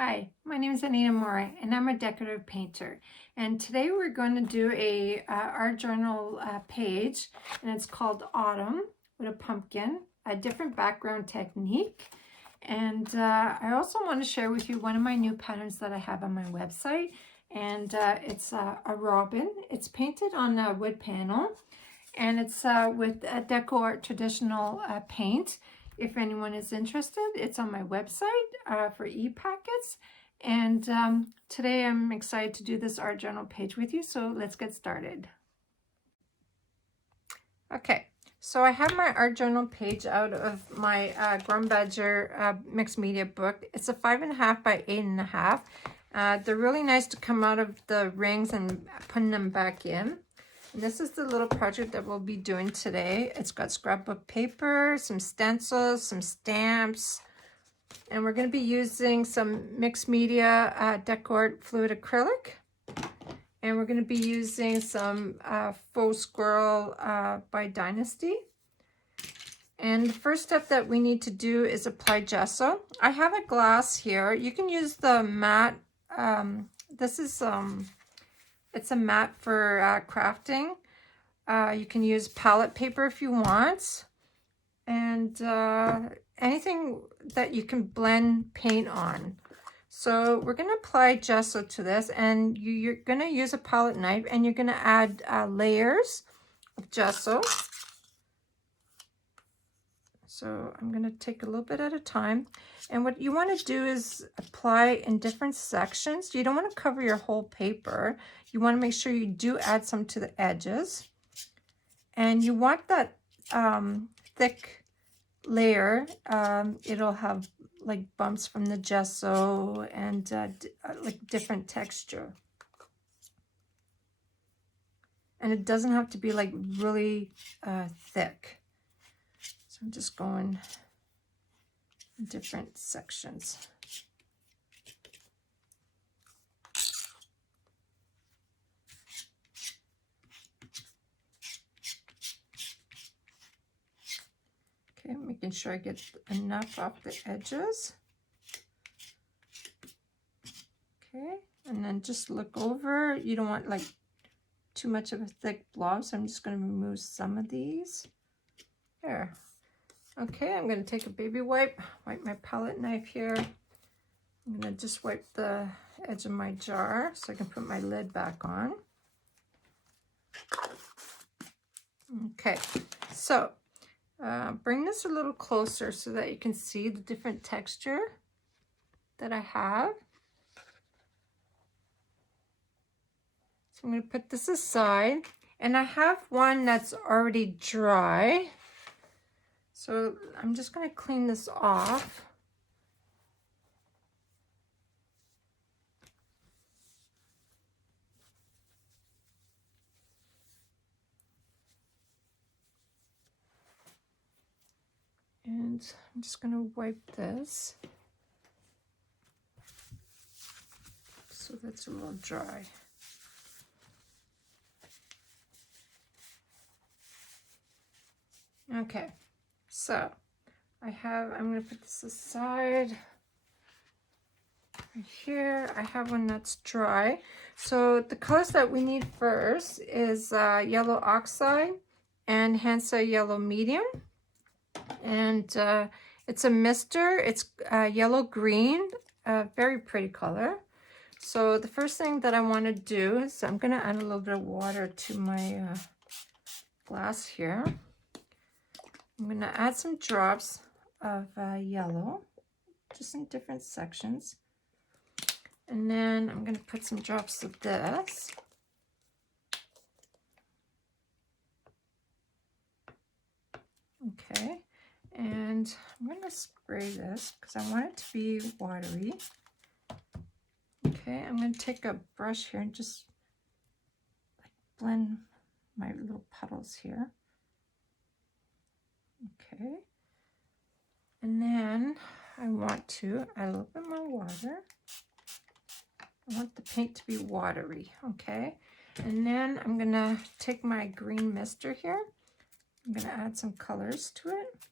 Hi, my name is Anita Mora and I'm a decorative painter. And today we're going to do a art journal page, and it's called Autumn with a pumpkin, a different background technique. And I also want to share with you one of my new patterns that I have on my website. And it's a robin. It's painted on a wood panel, and it's with a Deco Art traditional paint. If anyone is interested, it's on my website for e-packets. And today I'm excited to do this art journal page with you, so let's get started. Okay, so I have my art journal page out of my Grumbadger mixed media book. It's a 5.5 by 8.5. They're really nice to come out of the rings and putting them back in. And this is the little project that we'll be doing today. It's got scrapbook paper, some stencils, some stamps, and we're going to be using some mixed media Deco Art fluid acrylic. And we're going to be using some faux squirrel by Dynasty. And the first step that we need to do is apply gesso. I have a glass here. You can use the matte. This is it's a mat for crafting. You can use palette paper if you want, and anything that you can blend paint on. So we're going to apply gesso to this, and you're going to use a palette knife, and you're going to add layers of gesso. So I'm going to take a little bit at a time. And what you want to do is apply in different sections. You don't want to cover your whole paper. You want to make sure you do add some to the edges. And you want that thick layer. It'll have like bumps from the gesso and like different texture. And it doesn't have to be like really thick. So I'm just going in different sections. Okay, making sure I get enough off the edges. Okay, and then just look over. You don't want like too much of a thick blob, so I'm just going to remove some of these. There. Okay, I'm going to take a baby wipe my palette knife here. I'm going to just wipe the edge of my jar so I can put my lid back on. Okay, so bring this a little closer so that you can see the different texture that I have. So I'm going to put this aside, and I have one that's already dry. So I'm just going to clean this off. And I'm just going to wipe this so that's a little dry. Okay, so I'm going to put this aside. Right here, I have one that's dry. So the colors that we need first is yellow oxide and Hansa yellow medium. And it's a mister. It's yellow green, very pretty color. So the first thing that I want to do is I'm going to add a little bit of water to my glass here. I'm going to add some drops of yellow, just in different sections. And then I'm going to put some drops of this. Okay. And I'm going to spray this because I want it to be watery. Okay, I'm going to take a brush here and just like blend my little puddles here. Okay. And then I want to add a little bit more water. I want the paint to be watery, okay? And then I'm going to take my green mister here. I'm going to add some colors to it.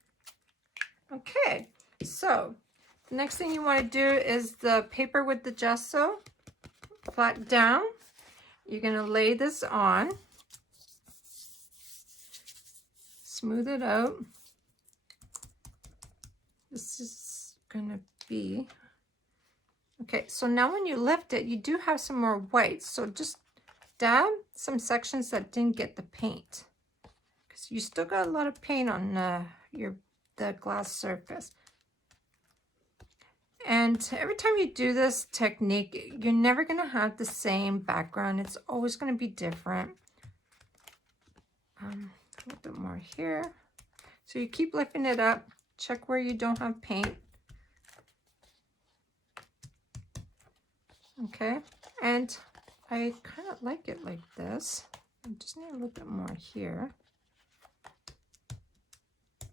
Okay, so The next thing you want to do is the paper with the gesso, flat down. You're going to lay this on, smooth it out. This is going to be, okay, so now when you lift it, you do have some more white. So just dab some sections that didn't get the paint, because you still got a lot of paint on the glass surface. And every time you do this technique, you're never going to have the same background. It's always going to be different. A little bit more here. So you keep lifting it up. Check where you don't have paint. Okay. And I kind of like it like this. I just need a little bit more here.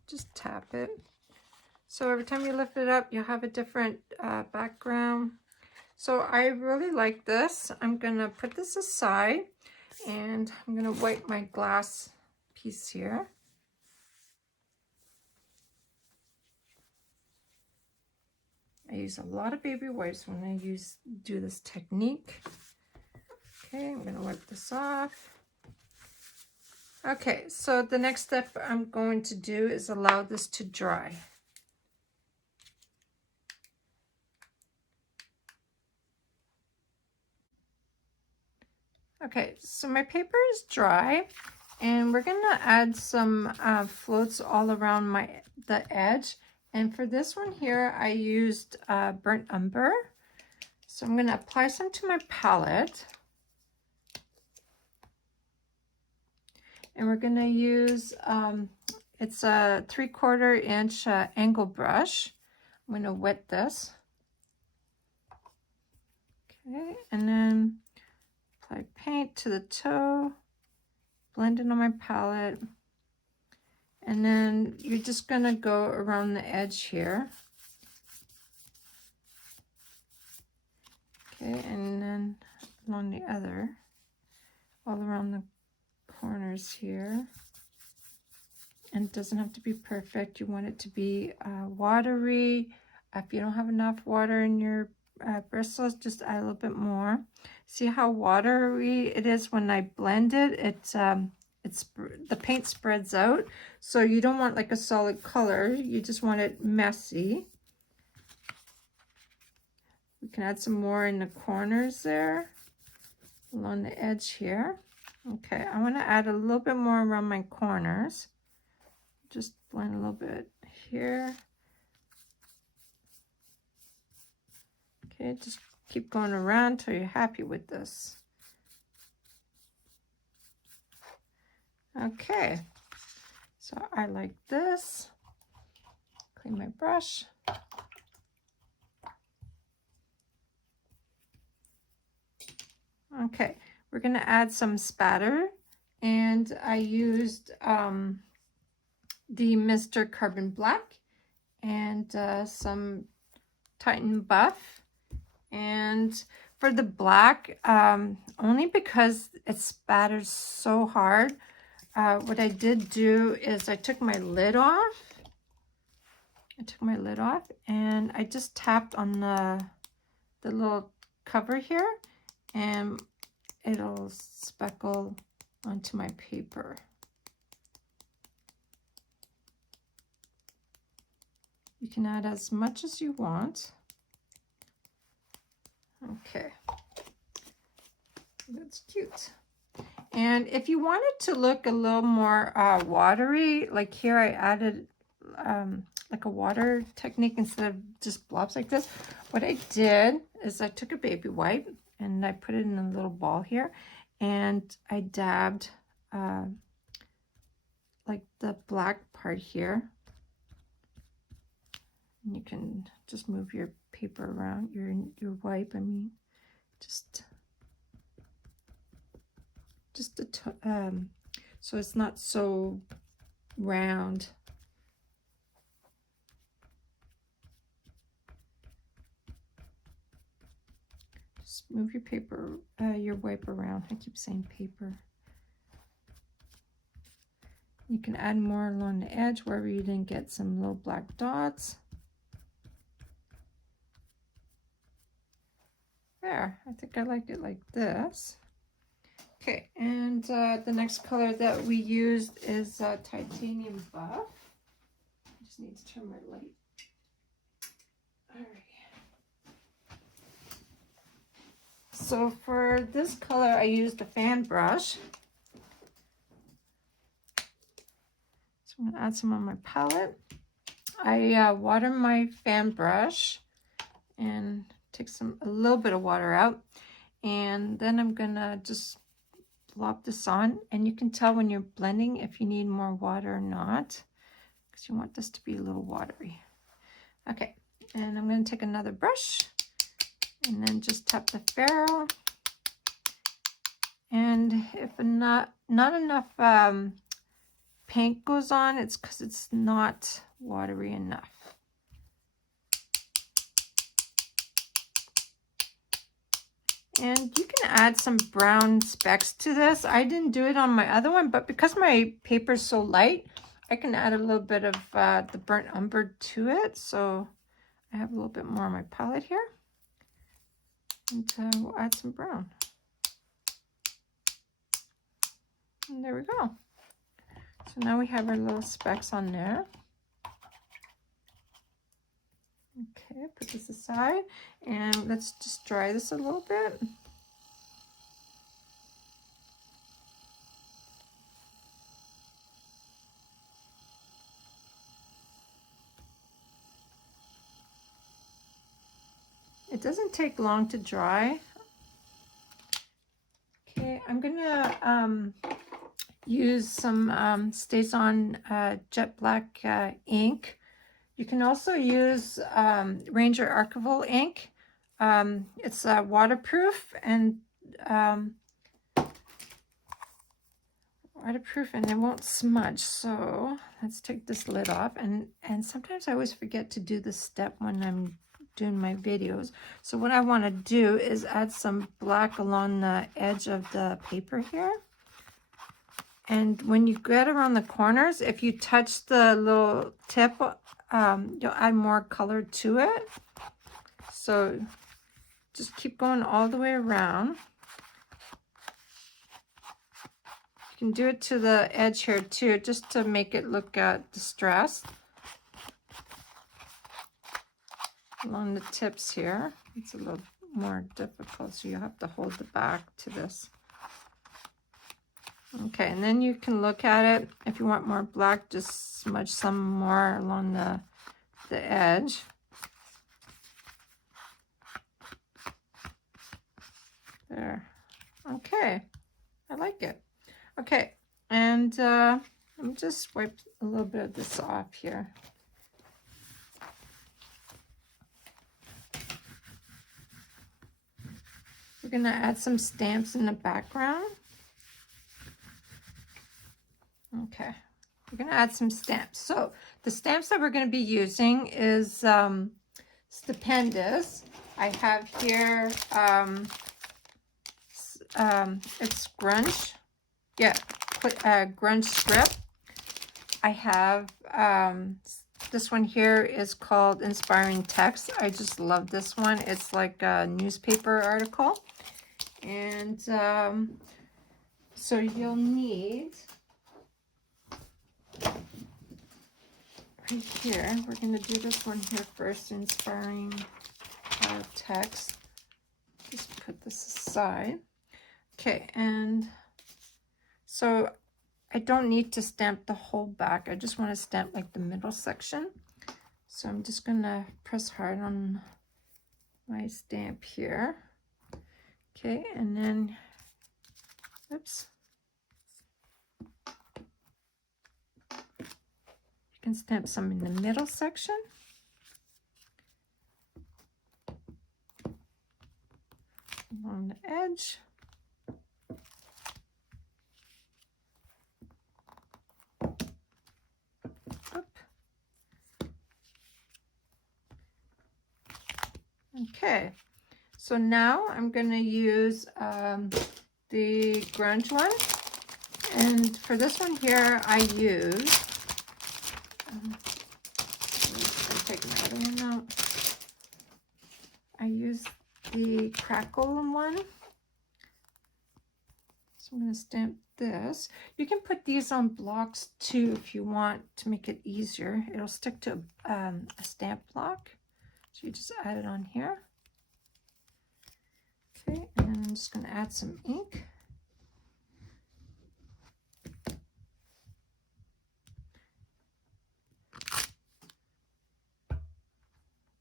Just tap it. So every time you lift it up, you'll have a different background. So I really like this. I'm going to put this aside, and I'm going to wipe my glass piece here. I use a lot of baby wipes when I do this technique. Okay, I'm going to wipe this off. Okay, so the next step I'm going to do is allow this to dry. Okay, so my paper is dry, and we're gonna add some floats all around the edge. And for this one here, I used burnt umber. So I'm gonna apply some to my palette. And we're gonna use, it's a 3/4 inch angle brush. I'm gonna wet this. Okay, and then apply paint to the toe, blend it on my palette, and then you're just going to go around the edge here. Okay, and then along the other, all around the corners here. And it doesn't have to be perfect. You want it to be watery. If you don't have enough water in your bristles, just add a little bit more. See how watery it is when I blend it? The paint spreads out, so you don't want like a solid color. You just want it messy. We can add some more in the corners there, along the edge here. Okay, I want to add a little bit more around my corners. Just blend a little bit here. Okay, just keep going around till you're happy with this. Okay, so I like this. Clean my brush. Okay, we're going to add some spatter, and I used the Mr. Carbon Black and some Titan Buff. And for the black, only because it spatters so hard, what I did do is I took my lid off. And I just tapped on the little cover here, and it'll speckle onto my paper. You can add as much as you want. Okay, that's cute. And if you want it to look a little more watery, like here I added like a water technique instead of just blobs like this. What I did is I took a baby wipe and I put it in a little ball here, and I dabbed like the black part here. And you can just move your paper around, your wipe, I mean, just so it's not so round. Just move your paper, your wipe around. I keep saying paper. You can add more along the edge wherever you didn't get some little black dots. There, I think I like it like this. Okay, and the next color that we used is Titanium Buff. I just need to turn my light. All right. So for this color, I used a fan brush. So I'm gonna add some on my palette. I water my fan brush and take a little bit of water out. And then I'm gonna just plop this on, and you can tell when you're blending if you need more water or not, because you want this to be a little watery. Okay, and I'm going to take another brush and then just tap the ferrule. And if not enough paint goes on, it's because it's not watery enough. And you can add some brown specks to this. I didn't do it on my other one, but because my paper is so light, I can add a little bit of the burnt umber to it. So I have a little bit more on my palette here. And we'll add some brown. And there we go. So now we have our little specks on there. Okay, put this aside, and let's just dry this a little bit. It doesn't take long to dry. Okay, I'm gonna use some Stays On Jet Black ink. You can also use Ranger Archival ink. It's waterproof and it won't smudge. So let's take this lid off. And sometimes I always forget to do this step when I'm doing my videos. So what I want to do is add some black along the edge of the paper here. And when you get around the corners, if you touch the little tip, you'll add more color to it. So just keep going all the way around. You can do it to the edge here too, just to make it look distressed. Along the tips here, it's a little more difficult, so you have to hold the back to this. Okay, and then you can look at it. If you want more black, just smudge some more along the edge. There. Okay, I like it. Okay, and let me just wipe a little bit of this off here. We're going to add some stamps in the background. Okay, we're going to add some stamps. So the stamps that we're going to be using is Stampendous. I have here, it's grunge. Yeah, grunge strip. I have this one here is called Inspiring Text. I just love this one. It's like a newspaper article. And so you'll need, right here, we're going to do this one here first, Inspiring Text. Just put this aside. Okay, and so I don't need to stamp the whole back. I just want to stamp like the middle section. So I'm just going to press hard on my stamp here. Okay, and then, oops. You can stamp some in the middle section. Along the edge. Okay, so now I'm going to use the grunge one, and for this one here I use, take my other one out. I use the the crackle one. So I'm going to stamp this. You can put these on blocks too if you want to make it easier. It'll stick to a stamp block. So you just add it on here. Okay, and then I'm just going to add some ink.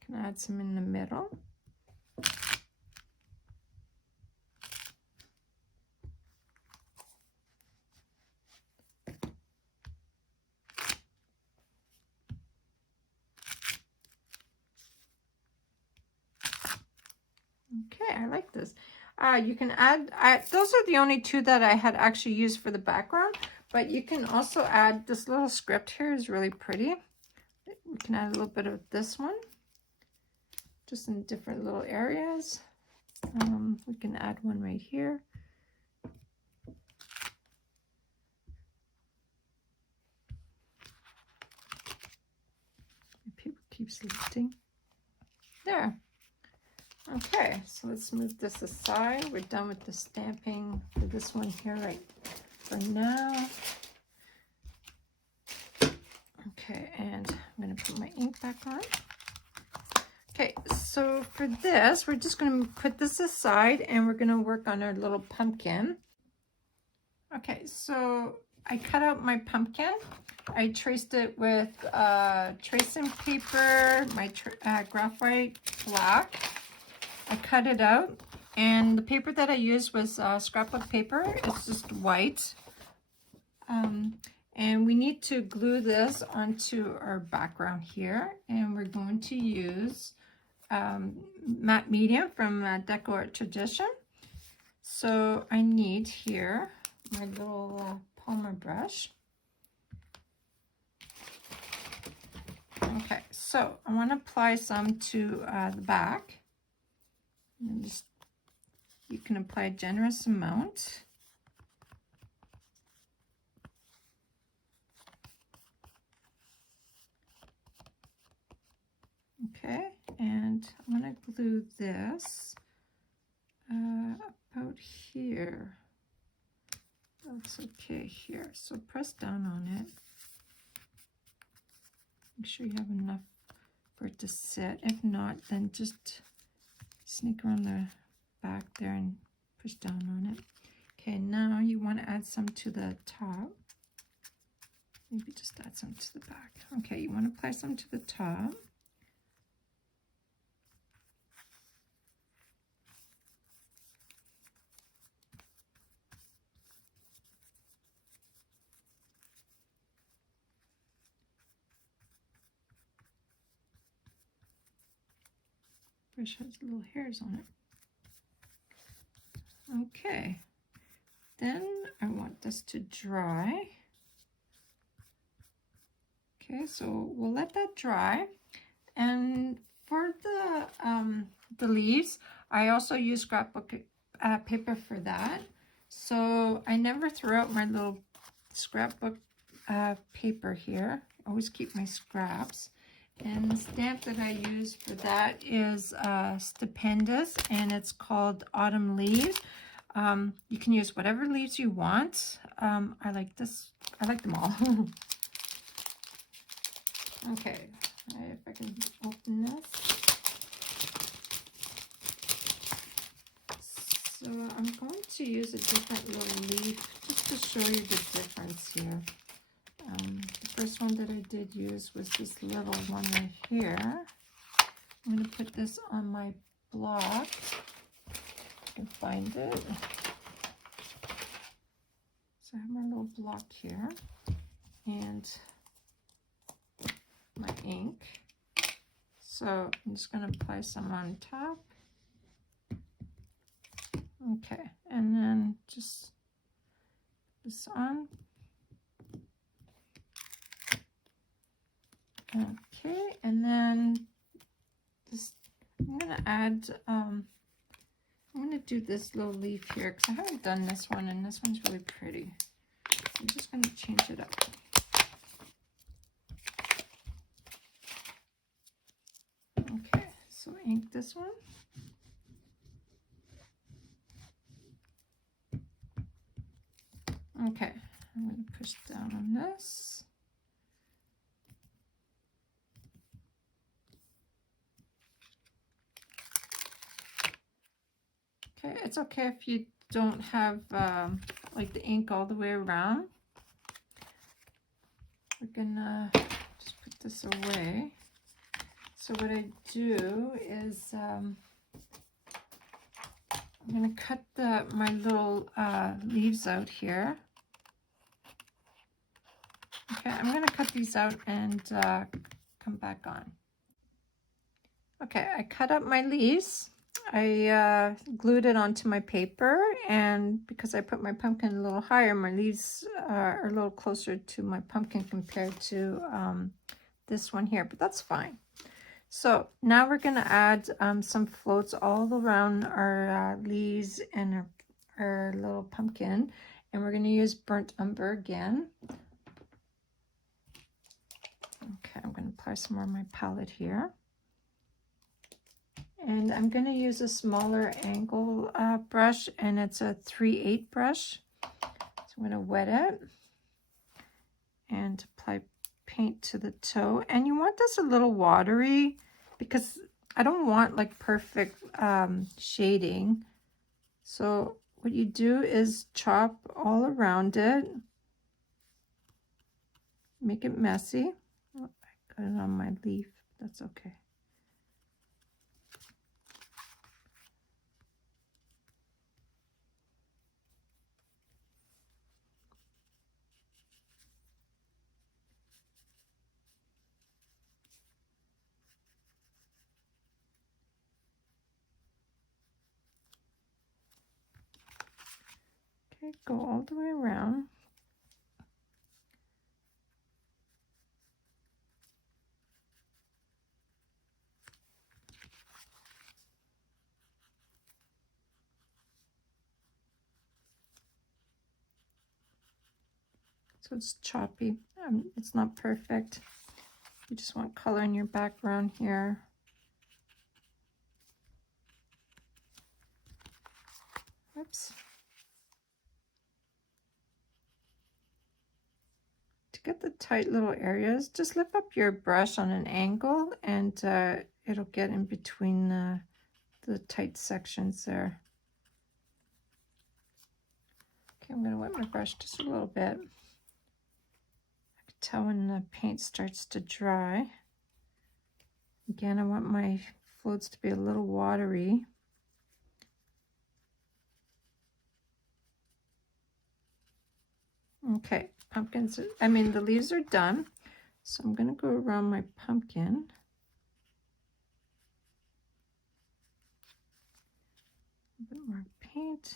Can add some in the middle. Okay, I like this. You can add, those are the only two that I had actually used for the background, but you can also add this little script here is really pretty. We can add a little bit of this one, just in different little areas. We can add one right here. The paper keeps lifting. There. Okay, so let's move this aside. We're done with the stamping for this one here right for now. Okay, and I'm going to put my ink back on. Okay, so for this, we're just going to put this aside and we're going to work on our little pumpkin. Okay, so I cut out my pumpkin. I traced it with tracing paper, my graphite black. I cut it out, and the paper that I used was scrapbook paper. It's just white. And we need to glue this onto our background here, and we're going to use matte medium from Deco Art Tradition. So I need here my little Palmer brush. Okay, so I want to apply some to the back. And just, you can apply a generous amount. Okay, and I'm going to glue this about here. That's okay here. So press down on it. Make sure you have enough for it to sit. If not, then just sneak around the back there and push down on it. Okay, now you want to add some to the top. Maybe just add some to the back. Okay, you want to apply some to the top. Brush has little hairs on it. Okay, then I want this to dry. Okay, so we'll let that dry. And for the leaves, I also use scrapbook paper for that. So I never throw out my little scrapbook paper here. I always keep my scraps. And the stamp that I use for that is Stampendous, and it's called Autumn Leaves. You can use whatever leaves you want. I like this. I like them all. Okay, if I can open this. So I'm going to use a different little leaf just to show you the difference here. The first one that I did use was this little one right here. I'm going to put this on my block. If I can find it. So I have my little block here. And my ink. So I'm just going to apply some on top. Okay, and then just this on. Okay, and then this, I'm going to add, I'm going to do this little leaf here because I haven't done this one, and this one's really pretty. I'm just going to change it up. Okay, so ink this one. Okay, I'm going to push down on this. Okay, it's okay if you don't have like the ink all the way around. We're gonna just put this away. So what I do is I'm gonna cut my little leaves out here. Okay, I'm gonna cut these out and come back on. Okay, I cut up my leaves. I glued it onto my paper, and because I put my pumpkin a little higher, my leaves are a little closer to my pumpkin compared to this one here, but that's fine. So now we're going to add some floats all around our leaves and our little pumpkin, and we're going to use burnt umber again. Okay, I'm going to apply some more of my palette here. And I'm going to use a smaller angle brush, and it's a 3/8 brush. So I'm going to wet it and apply paint to the toe. And you want this a little watery because I don't want like perfect shading. So what you do is chop all around it. Make it messy. Oh, I got it on my leaf. That's okay. Okay, go all the way around. So it's choppy. It's not perfect. You just want color in your background here. Oops. To get the tight little areas, just lift up your brush on an angle, and it'll get in between the tight sections there. Okay, I'm going to wet my brush just a little bit. I can tell when the paint starts to dry. Again, I want my floats to be a little watery. Okay, the leaves are done. So I'm going to go around my pumpkin. A bit more paint.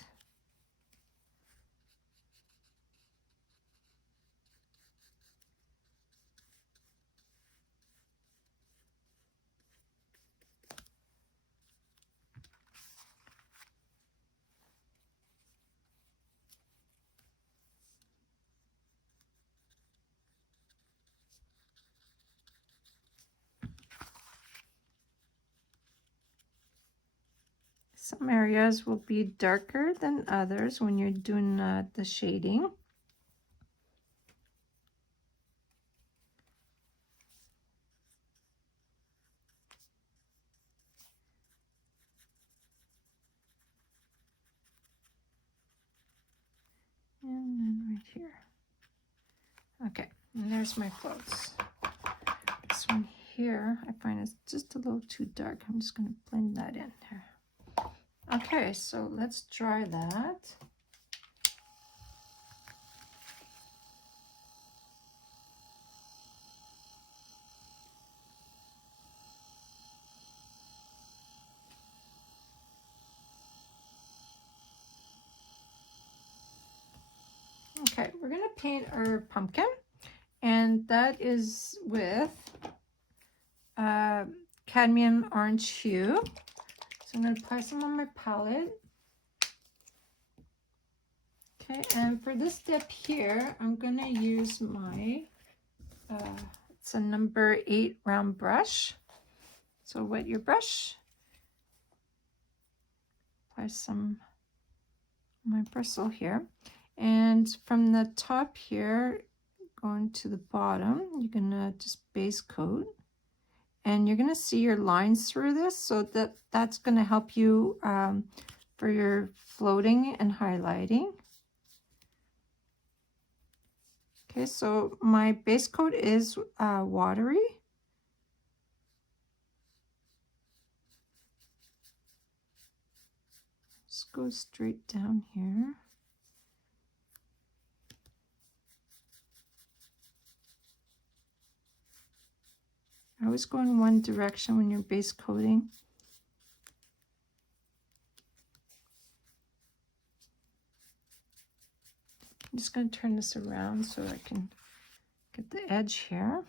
Some areas will be darker than others when you're doing the shading. And then right here. Okay, and there's my floats. This one here, I find it's just a little too dark. I'm just going to blend that in there. Okay, so let's dry that. Okay, we're going to paint our pumpkin, and that is with cadmium orange hue. So I'm going to apply some on my palette. Okay, and for this step here, I'm going to use my, it's a number 8 round brush. So wet your brush, apply some on my bristle here. And from the top here, going to the bottom, you're gonna just base coat. And you're gonna see your lines through this, so that's gonna help you for your floating and highlighting. Okay, so my base coat is watery. Just go straight down here. I always go in one direction when you're base coating. I'm just going to turn this around so I can get the edge here.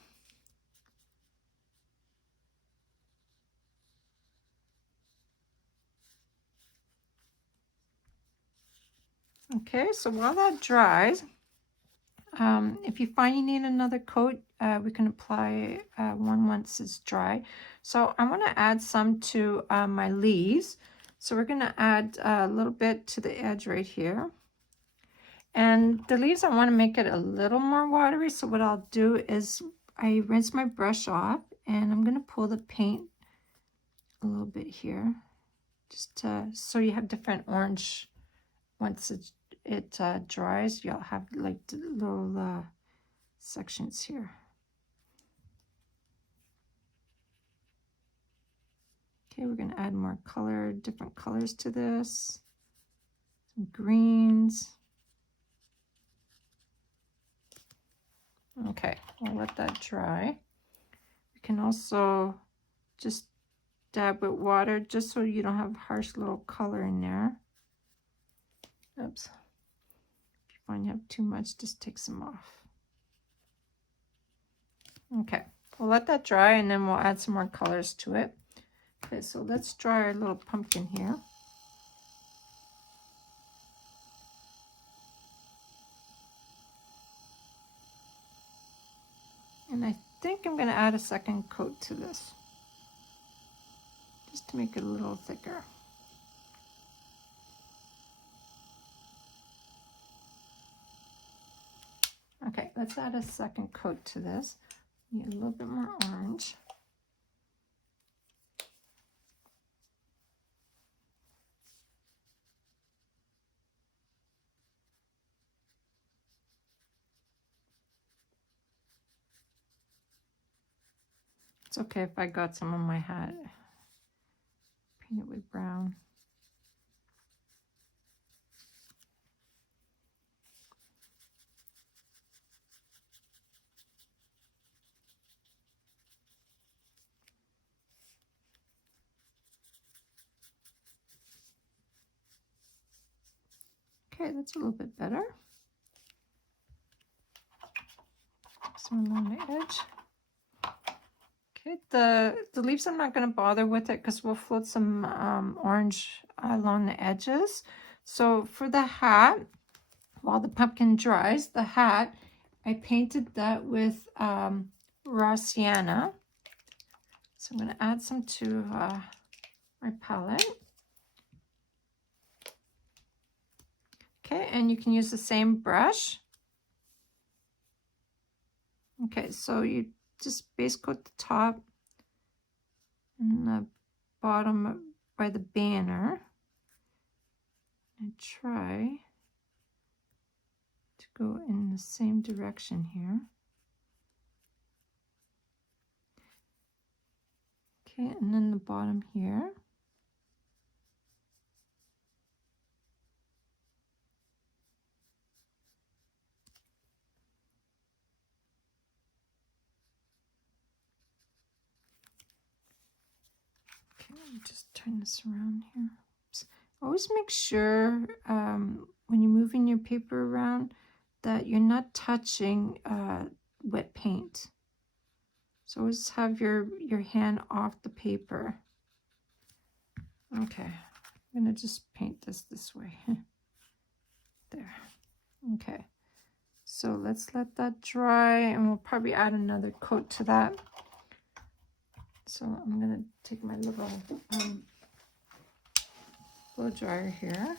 Okay, so while that dries, if you find you need another coat, we can apply one once it's dry. So I want to add some to my leaves. So we're going to add a little bit to the edge right here. And the leaves, I want to make it a little more watery. So what I'll do is I rinse my brush off and I'm going to pull the paint a little bit here. Just so you have different orange. Once it dries, you'll have like little sections here. Okay, we're going to add more color, different colors to this. Some greens. Okay, we'll let that dry. You can also just dab with water just so you don't have harsh little color in there. Oops. If you find you have too much, just take some off. Okay, we'll let that dry and then we'll add some more colors to it. Okay, so let's dry our little pumpkin here. And I think I'm going to add a second coat to this, just to make it a little thicker. Okay, let's add a second coat to this. Need a little bit more orange. It's okay if I got some on my hat. Paint it with brown. Okay, that's a little bit better. Some on the edge. Okay, the leaves I'm not going to bother with it because we'll float some orange along the edges. So for the hat, while the pumpkin dries, the hat, I painted that with raw sienna. So I'm going to add some to my palette. Okay, and you can use the same brush. Okay, so you just base coat the top and the bottom by the banner. And try to go in the same direction here. Okay, and then the bottom here. Okay, let me just turn this around here. Oops. Always make sure when you're moving your paper around that you're not touching wet paint. So always have your hand off the paper. Okay, I'm gonna just paint this way. There. Okay, so let's let that dry and we'll probably add another coat to that. So I'm gonna take my little blow dryer here.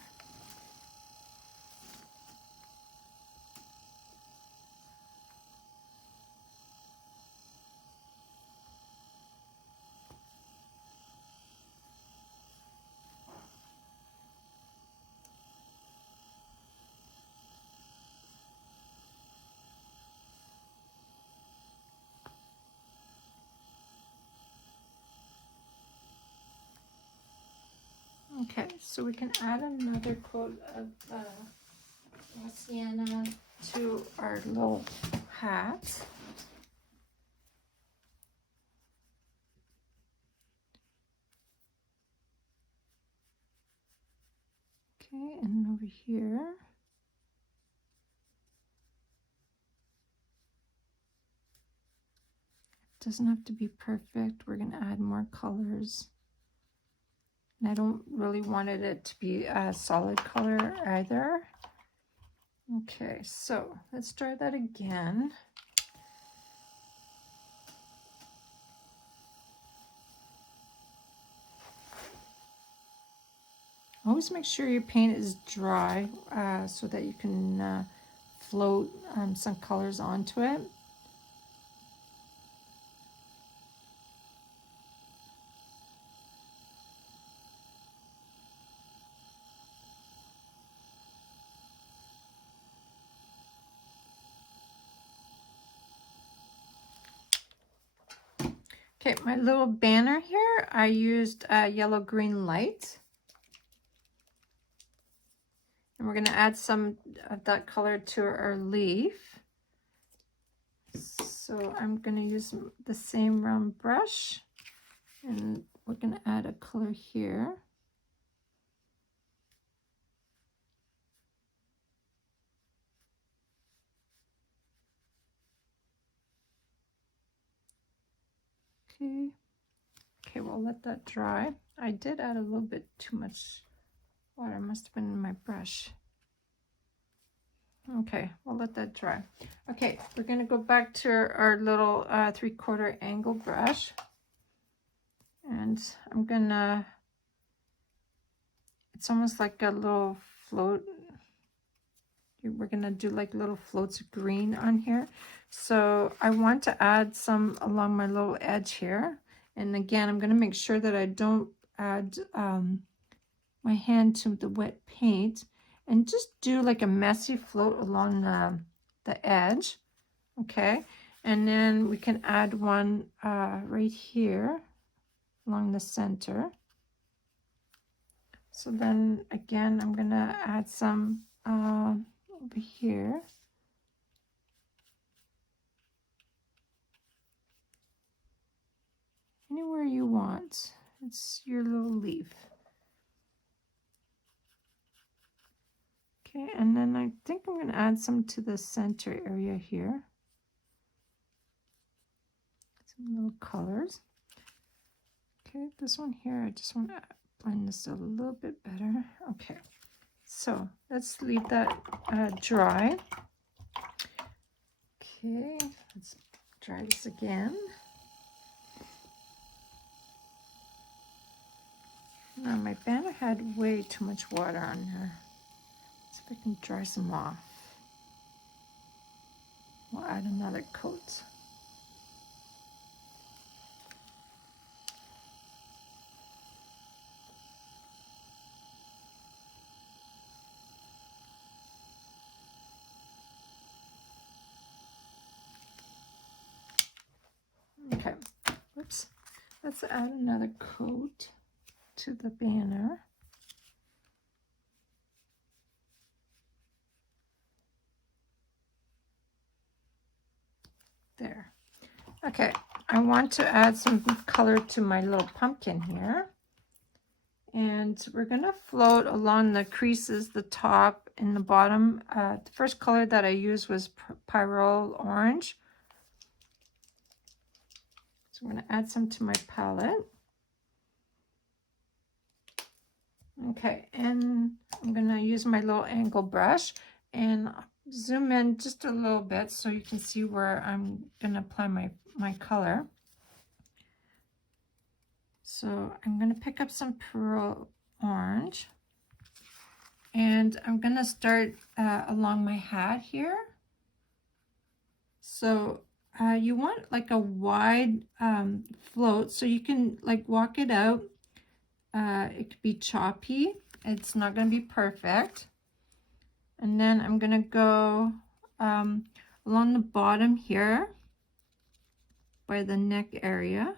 Okay, so we can add another coat of sienna to our little hat. Okay, and over here. It doesn't have to be perfect. We're going to add more colors. And I don't really wanted it to be a solid color either. Okay, so let's try that again. Always make sure your paint is dry so that you can float some colors onto it. Okay, my little banner here, I used yellow green light. And we're going to add some of that color to our leaf. So I'm going to use the same round brush. And we're going to add a color here. Okay. Okay, we'll let that dry. I did add a little bit too much water. It must have been in my brush. Okay, we'll let that dry. Okay, we're going to go back to our little 3/4 angle brush. And I'm going to, it's almost like a little float. We're going to do like little floats of green on here. So I want to add some along my little edge here. And again, I'm going to make sure that I don't add my hand to the wet paint, and just do like a messy float along the edge. Okay, and then we can add one right here along the center. So then again, I'm going to add some over here. Anywhere you want. It's your little leaf. Okay, and then I think I'm going to add some to the center area here. Some little colors. Okay, this one here, I just want to blend this a little bit better. Okay, so let's leave that dry. Okay, let's try this again. Now my banner had way too much water on her. Let's see if I can dry some off. We'll add another coat. Okay, whoops. Let's add another coat to the banner. There. Okay, I want to add some color to my little pumpkin here. And we're going to float along the creases, the top and the bottom. The first color that I used was Pyrrole Orange. So I'm going to add some to my palette. Okay, and I'm going to use my little angle brush and zoom in just a little bit so you can see where I'm going to apply my color. So I'm going to pick up some Pyrrole Orange, and I'm going to start along my hat here. So you want like a wide float so you can like walk it out. It could be choppy. It's not going to be perfect. And then I'm going to go along the bottom here by the neck area.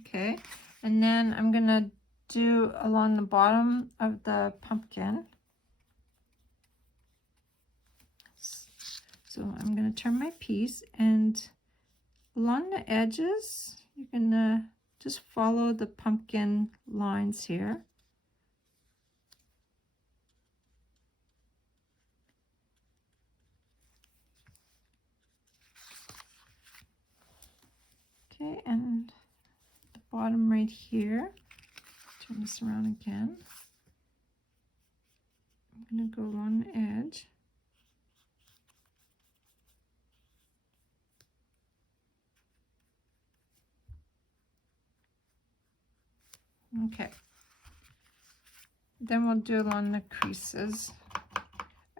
Okay, and then I'm going to do along the bottom of the pumpkin. So I'm going to turn my piece, and along the edges, you're going to just follow the pumpkin lines here. Okay, and the bottom right here, turn this around again. I'm going to go along the edge. Okay. Then we'll do along the creases.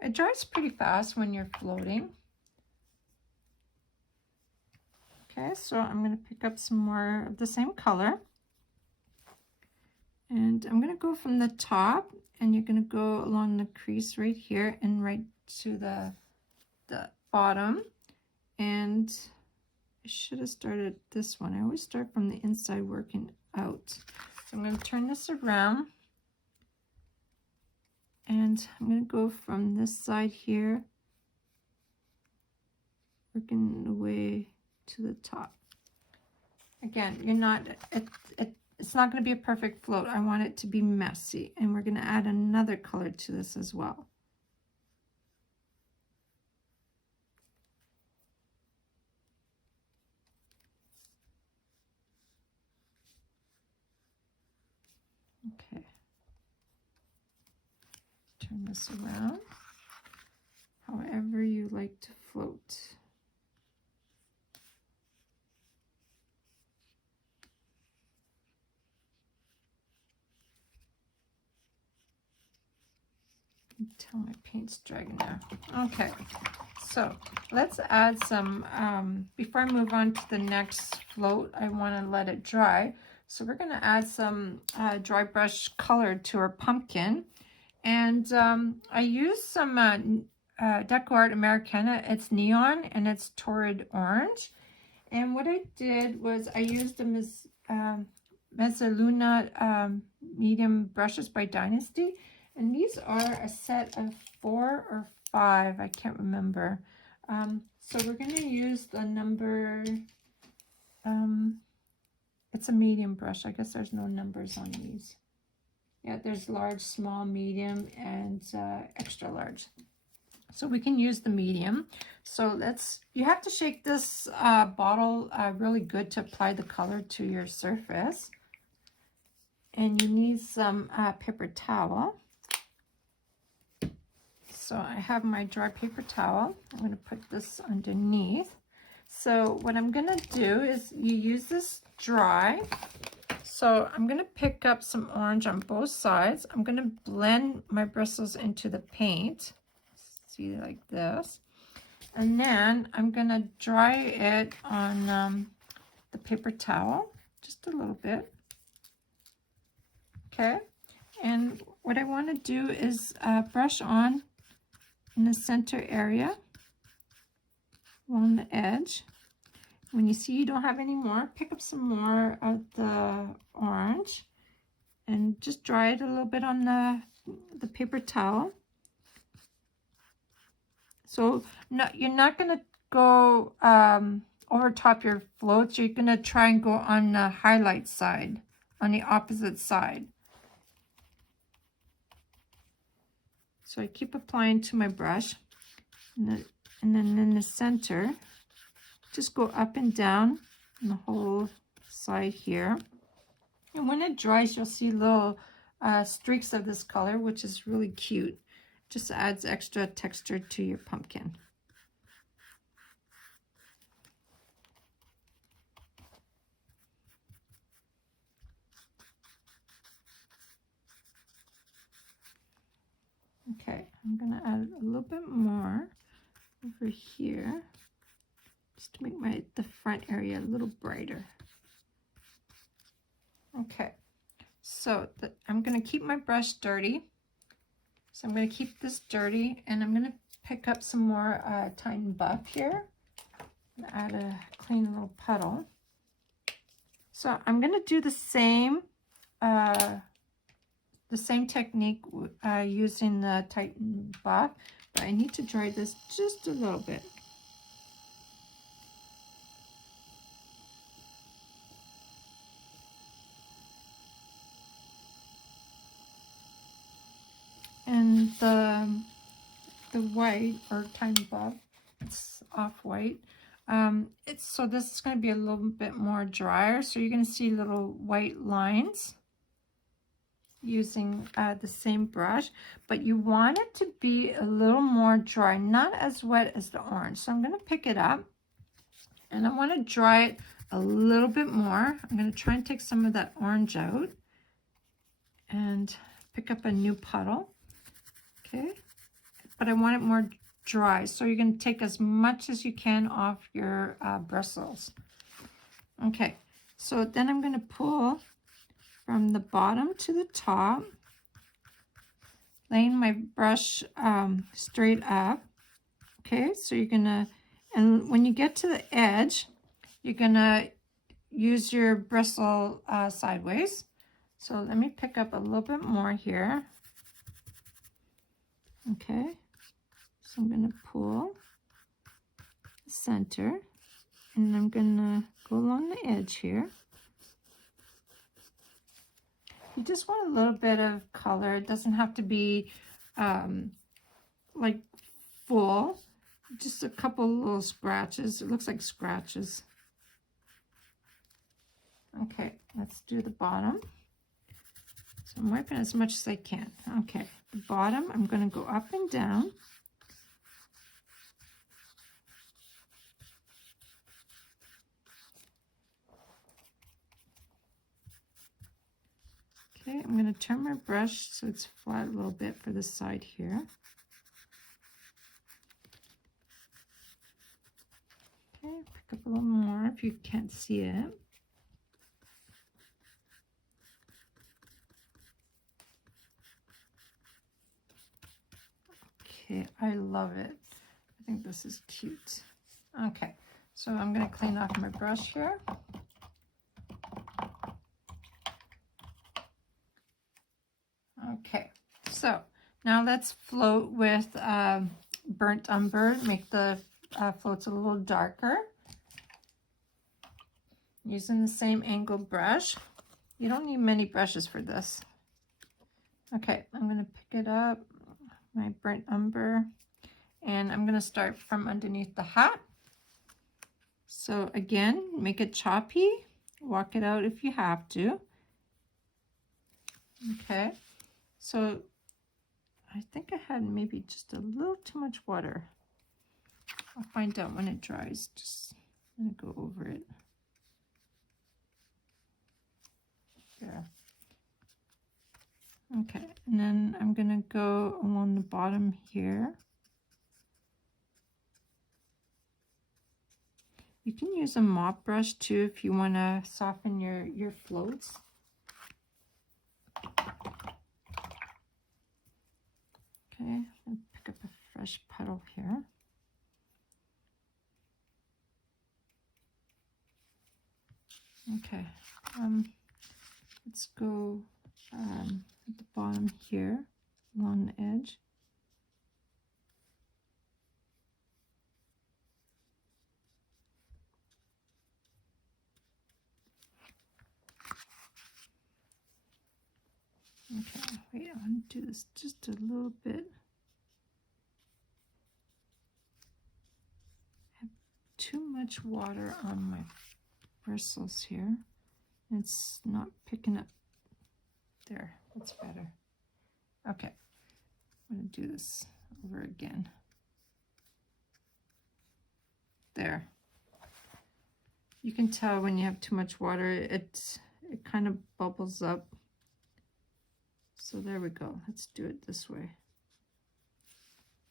It dries pretty fast when you're floating. Okay, so I'm going to pick up some more of the same color. And I'm going to go from the top, and you're going to go along the crease right here and right to the bottom. And I should have started this one. I always start from the inside working out. So I'm going to turn this around. And I'm going to go from this side here, working the way to the top. Again, it's not going to be a perfect float. I want it to be messy, and we're going to add another color to this as well. Okay. Turn this around however you like to float. Tell my paint's dragging there. Okay, so let's add some, before I move on to the next float, I want to let it dry. So we're going to add some dry brush color to our pumpkin. And I used some Deco Art Americana. It's neon and it's torrid orange. And what I did was I used the Mezzaluna medium brushes by Dynasty. And these are a set of 4 or 5, I can't remember. So we're going to use the number, it's a medium brush. I guess there's no numbers on these. Yeah, there's large, small, medium, and extra large. So we can use the medium. So you have to shake this bottle really good to apply the color to your surface. And you need some paper towel. So I have my dry paper towel. I'm going to put this underneath. So what I'm going to do is you use this dry. So I'm going to pick up some orange on both sides. I'm going to blend my bristles into the paint. See, like this. And then I'm going to dry it on the paper towel, just a little bit. Okay. And what I want to do is brush on in the center area along the edge. When you see you don't have any more, pick up some more of the orange and just dry it a little bit on the paper towel. So you're not going to go over top your floats. You're going to try and go on the highlight side, on the opposite side. So I keep applying to my brush, and then in the center, just go up and down on the whole side here. And when it dries, you'll see little streaks of this color, which is really cute. Just adds extra texture to your pumpkin. Okay, I'm going to add a little bit more over here, just to make the front area a little brighter. Okay, so I'm going to keep my brush dirty. So I'm going to keep this dirty, and I'm going to pick up some more Titan Buff here and add a clean little puddle. So I'm going to do the same the same technique using the Titan Buff, but I need to dry this just a little bit. And the white, or Titan Buff, it's off-white. So this is going to be a little bit more drier, so you're going to see little white lines using the same brush, but you want it to be a little more dry, not as wet as the orange. So I'm going to pick it up and I want to dry it a little bit more. I'm going to try and take some of that orange out and pick up a new puddle. Okay, but I want it more dry, so you're going to take as much as you can off your bristles. Okay, so then I'm going to pull from the bottom to the top, laying my brush straight up. Okay, so you're gonna, and when you get to the edge, you're gonna use your bristle sideways. So let me pick up a little bit more here. Okay, so I'm gonna pull the center, and I'm gonna go along the edge here. You just want a little bit of color. It doesn't have to be like full. Just a couple little scratches. It looks like scratches. Okay, let's do the bottom. So I'm wiping as much as I can. Okay, the bottom, I'm going to go up and down. Okay, I'm going to turn my brush so it's flat a little bit for this side here. Okay, pick up a little more if you can't see it. Okay, I love it. I think this is cute. Okay, so I'm going to clean off my brush here. Okay, so now let's float with burnt umber, make the floats a little darker. Using the same angle brush. You don't need many brushes for this. Okay, I'm going to pick it up, my burnt umber, and I'm going to start from underneath the hat. So again, make it choppy, walk it out if you have to. Okay, so I think I had maybe just a little too much water. I'll find out when it dries. Just I'm going to go over it. There. Okay, and then I'm going to go along the bottom here. You can use a mop brush too if you want to soften your floats. Okay, I'll pick up a fresh puddle here. Okay, let's go at the bottom here along the edge. Okay, wait, I want to do this just a little bit. I have too much water on my bristles here. It's not picking up. There, that's better. Okay, I'm going to do this over again. There. You can tell when you have too much water, it kind of bubbles up. So there we go. Let's do it this way.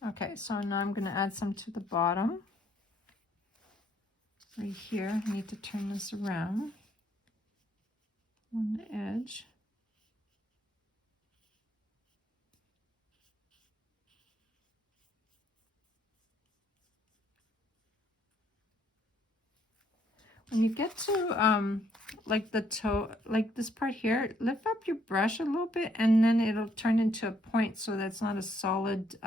Okay, so now I'm going to add some to the bottom. Right here, I need to turn this around on the edge. when you get to like the toe, like this part here, lift up your brush a little bit and then it'll turn into a point so that's not a solid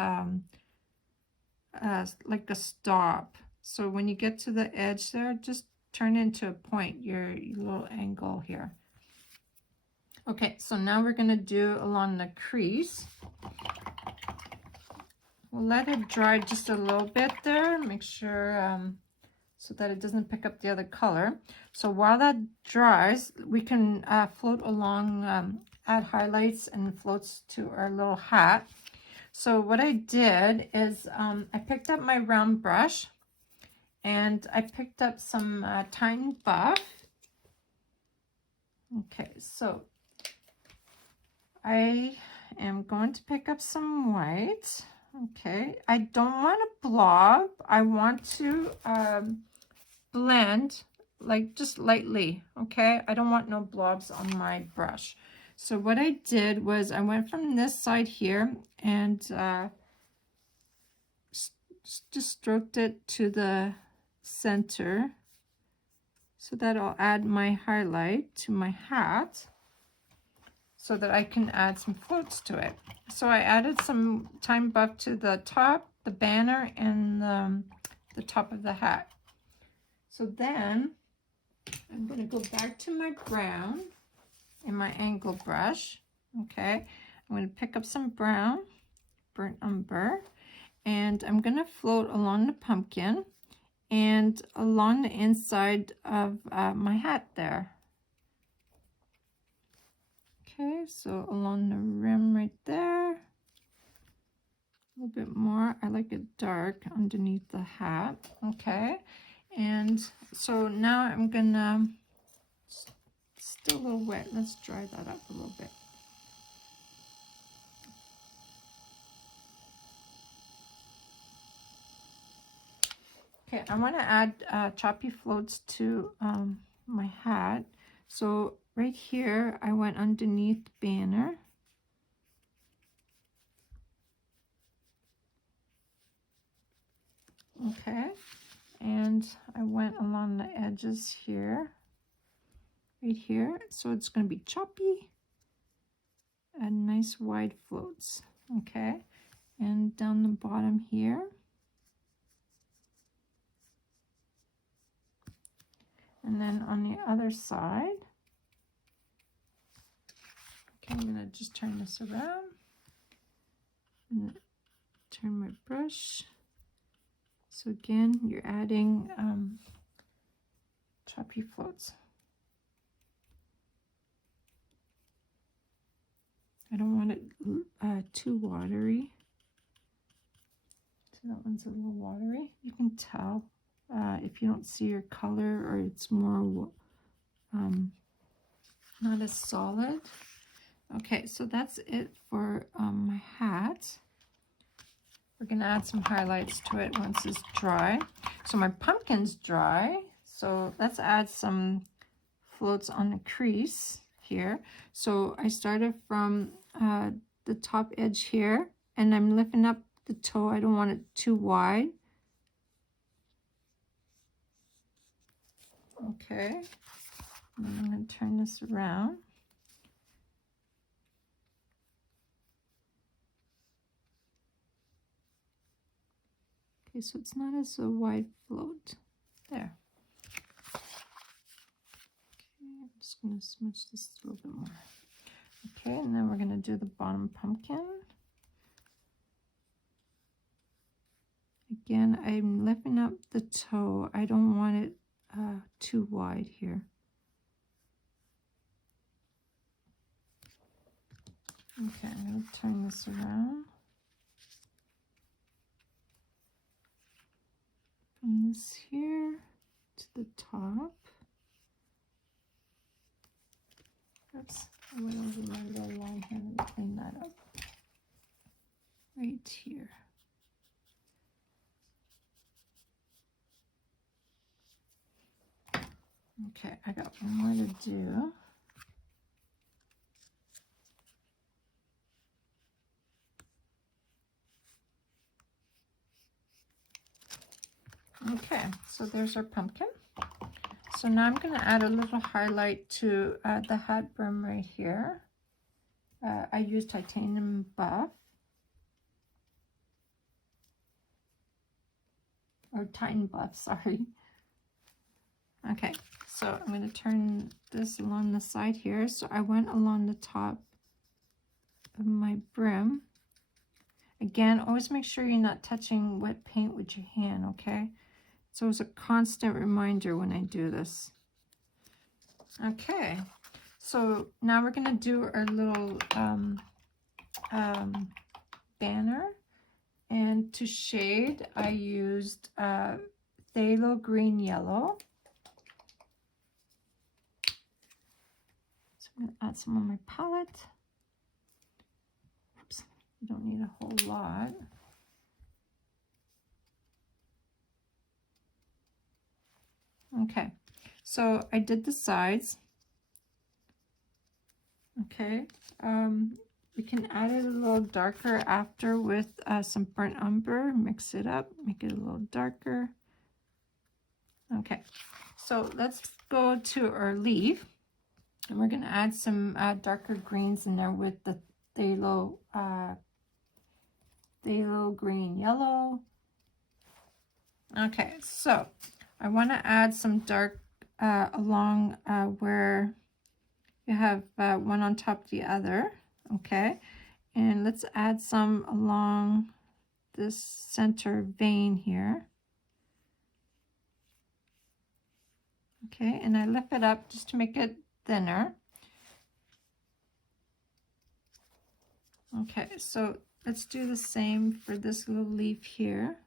like a stop. So when you get to the edge there, just turn into a point, your little angle here. Okay, so now we're going to do along the crease. We'll let it dry just a little bit there, make sure so that it doesn't pick up the other color. So while that dries, we can float along, add highlights and floats to our little hat. So what I did is I picked up my round brush and I picked up some Tiny Buff. Okay, so I am going to pick up some white. Okay, I don't want a blob. I want to blend like just lightly. Okay, I don't want no blobs on my brush. So what I did was I went from this side here and just stroked it to the center so that I'll add my highlight to my hat so that I can add some floats to it. So I added some Time Buff to the top, the banner, and the top of the hat. So then I'm going to go back to my brown and my angle brush. Okay, I'm going to pick up some brown, burnt umber, and I'm going to float along the pumpkin and along the inside of my hat there. Okay, so along the rim right there, a little bit more. I like it dark underneath the hat. Okay, and so now I'm gonna, still a little wet, let's dry that up a little bit. Okay, I want to add choppy floats to my hat. So right here, I went underneath banner. Okay, and I went along the edges here, right here. So it's going to be choppy and nice wide floats. Okay, and down the bottom here. And then on the other side, okay, I'm going to just turn this around and turn my brush. So again, you're adding choppy floats. I don't want it too watery. So that one's a little watery. You can tell if you don't see your color or it's more not as solid. Okay, so that's it for my hat. We're going to add some highlights to it once it's dry. So my pumpkin's dry. So let's add some floats on the crease here. So I started from the top edge here and I'm lifting up the toe. I don't want it too wide. Okay. And I'm going to turn this around. Okay, so it's not as a wide float. There. Okay, I'm just going to smudge this a little bit more. Okay, and then we're going to do the bottom pumpkin. Again, I'm lifting up the toe. I don't want it too wide here. Okay, I'm going to turn this around. From this here to the top. Oops, I went over my little line here. Let me clean that up. Right here. Okay, I got one more to do. Okay, so there's our pumpkin. So now I'm going to add a little highlight to the hat brim right here. I use titanium buff. Or Titan buff, sorry. Okay, so I'm going to turn this along the side here. So I went along the top of my brim. Again, always make sure you're not touching wet paint with your hand, okay? So it's a constant reminder when I do this. Okay, so now we're going to do our little banner. And to shade, I used phthalo green yellow. So I'm going to add some on my palette. Oops, you don't need a whole lot. Okay, so I did the sides. Okay, we can add it a little darker after with some burnt umber. Mix it up, make it a little darker. Okay, so let's go to our leaf. And we're going to add some darker greens in there with the phthalo green yellow. Okay, so I want to add some dark along where you have one on top of the other. Okay, and let's add some along this center vein here. Okay, and I lift it up just to make it thinner. Okay, so let's do the same for this little leaf here.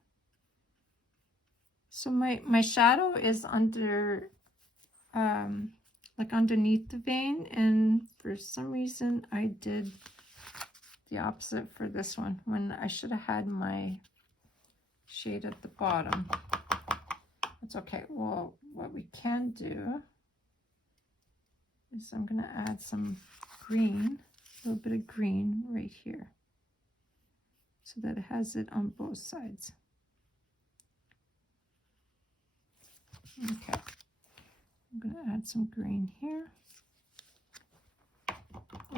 So my shadow is under, like underneath the vein, and for some reason I did the opposite for this one when I should have had my shade at the bottom. That's okay. Well, what we can do is I'm going to add some green, a little bit of green right here, so that it has it on both sides. Okay, I'm going to add some green here.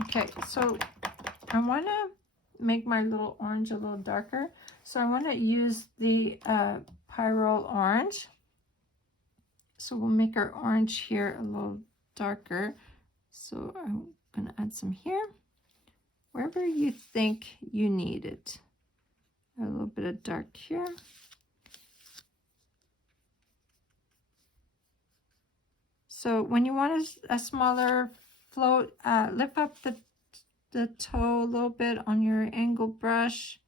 Okay, so I want to make my little orange a little darker. So I want to use the Pyrrole orange. So we'll make our orange here a little darker. So I'm going to add some here, wherever you think you need it. A little bit of dark here. So when you want a smaller float, lift up the toe a little bit on your angle brush.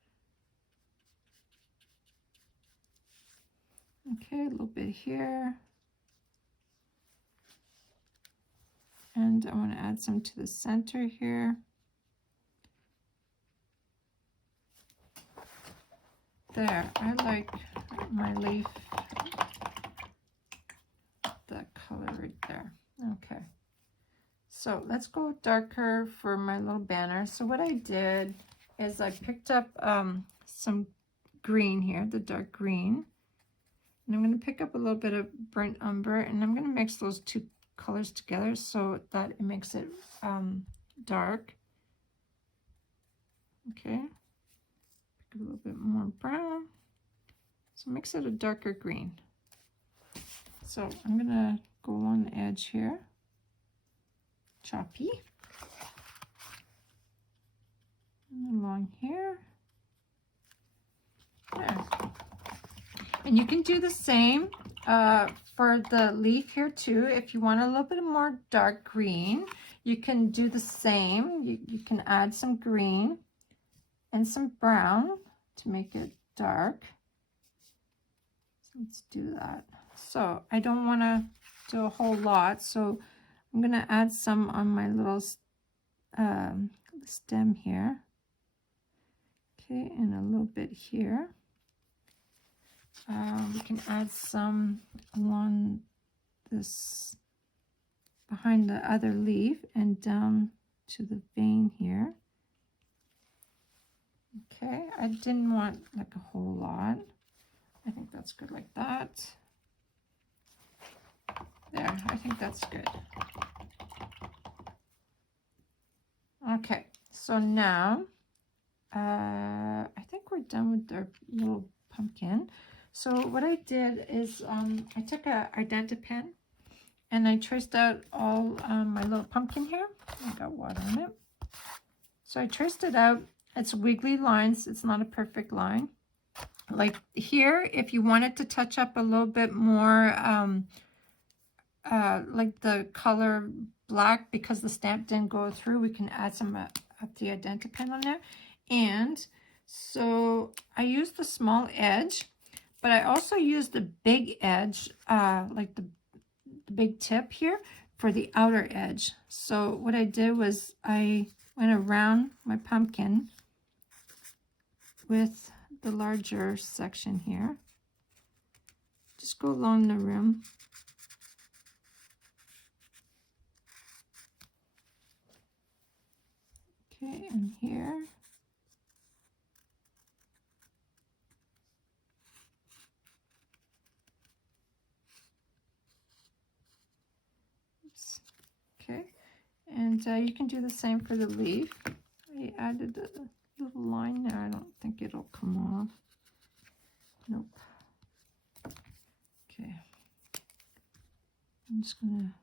Okay, a little bit here. And I want to add some to the center here. There, I like my leaf, that color right there. Okay, so let's go darker for my little banner. So what I did is I picked up some green here, the dark green, and I'm going to pick up a little bit of burnt umber, and I'm going to mix those two colors together so that it makes it dark. Okay, pick a little bit more brown, so makes it a darker green. So I'm going to go along the edge here, choppy, and along here. There. And you can do the same for the leaf here too. If you want a little bit more dark green, you can do the same. You can add some green and some brown to make it dark. So let's do that. So I don't want to do a whole lot, so I'm going to add some on my little stem here. Okay, and a little bit here. We can add some along this, behind the other leaf and down to the vein here. Okay, I didn't want like a whole lot. I think that's good like that. There. Yeah, I think that's good. Okay, so now I think we're done with our little pumpkin. So what I did is I took a Identa pen and I traced out all my little pumpkin here. I got water on it. So I traced it out. It's wiggly lines. It's not a perfect line. Like here, if you wanted to touch up a little bit more, like the color black, because the stamp didn't go through, we can add some of the Identa pen on there. And so I used the small edge, but I also used the big edge, like the big tip here for the outer edge. So what I did was I went around my pumpkin with the larger section here. Just go along the rim. Okay, and here. Oops. Okay, and you can do the same for the leaf. I added a little line there. I don't think it'll come off. Nope. Okay. I'm just gonna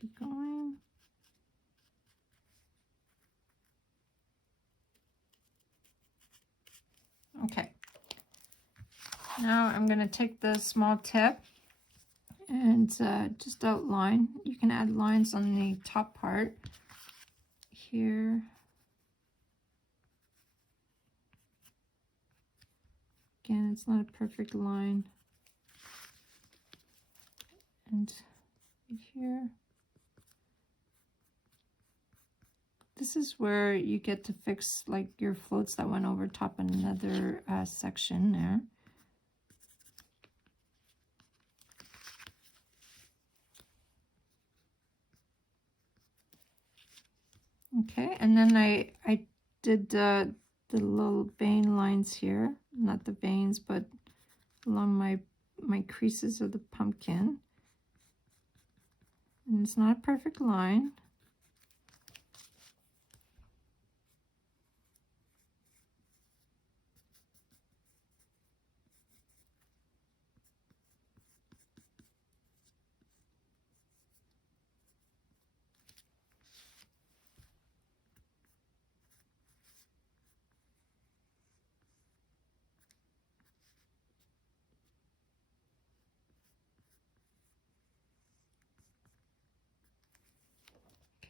keep going. Okay. Now I'm going to take the small tip and just outline. You can add lines on the top part here. Again, it's not a perfect line. And here. This is where you get to fix like your floats that went over top in another section there. Okay, and then I did the little vein lines here, not the veins, but along my creases of the pumpkin. And it's not a perfect line.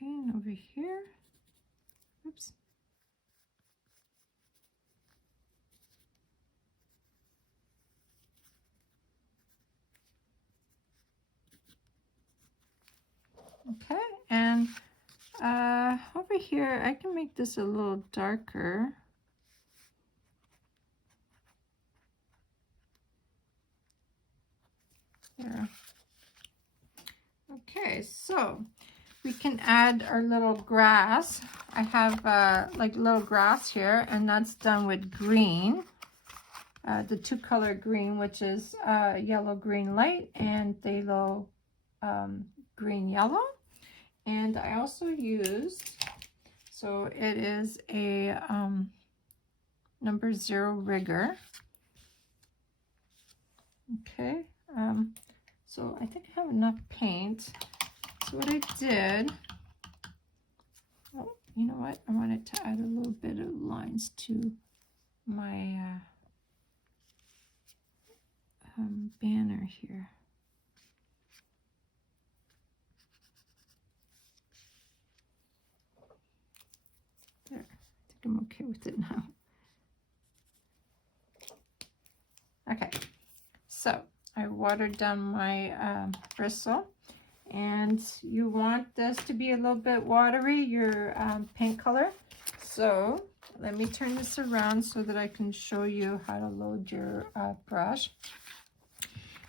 Okay, and over here, oops. Okay, and over here, I can make this a little darker. There. Okay, so we can add our little grass. I have like little grass here, and that's done with green. The two-color green, which is yellow, green, light, and phthalo green, yellow. And I also used, so it is a number 0 rigger. Okay, so I think I have enough paint. So what I did, oh, you know what? I wanted to add a little bit of lines to my banner here. There, I think I'm okay with it now. Okay, so I watered down my bristle, and you want this to be a little bit watery, your paint color. So let me turn this around so that I can show you how to load your brush.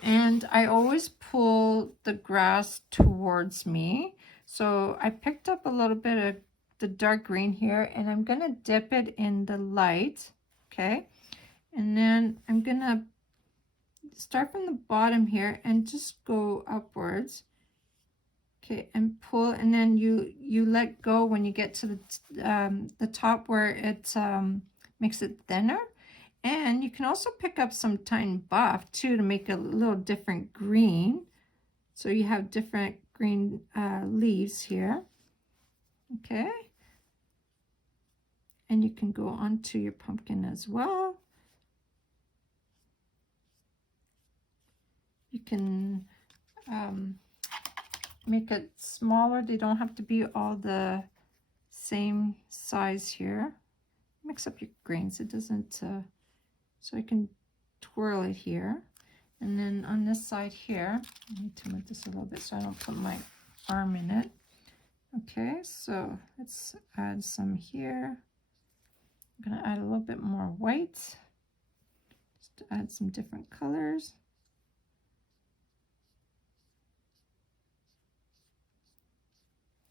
And I always pull the grass towards me. So I picked up a little bit of the dark green here, and I'm gonna dip it in the light, okay? And then I'm gonna start from the bottom here and just go upwards, okay, and pull, and then you let go when you get to the top where it makes it thinner. And you can also pick up some tiny buff too to make a little different green. So you have different green leaves here, okay? And you can go onto your pumpkin as well. You can make it smaller. They don't have to be all the same size here. Mix up your grains. It doesn't, so I can twirl it here. And then on this side here, I need to move this a little bit so I don't put my arm in it. Okay, so let's add some here. I'm gonna add a little bit more white, just to add some different colors.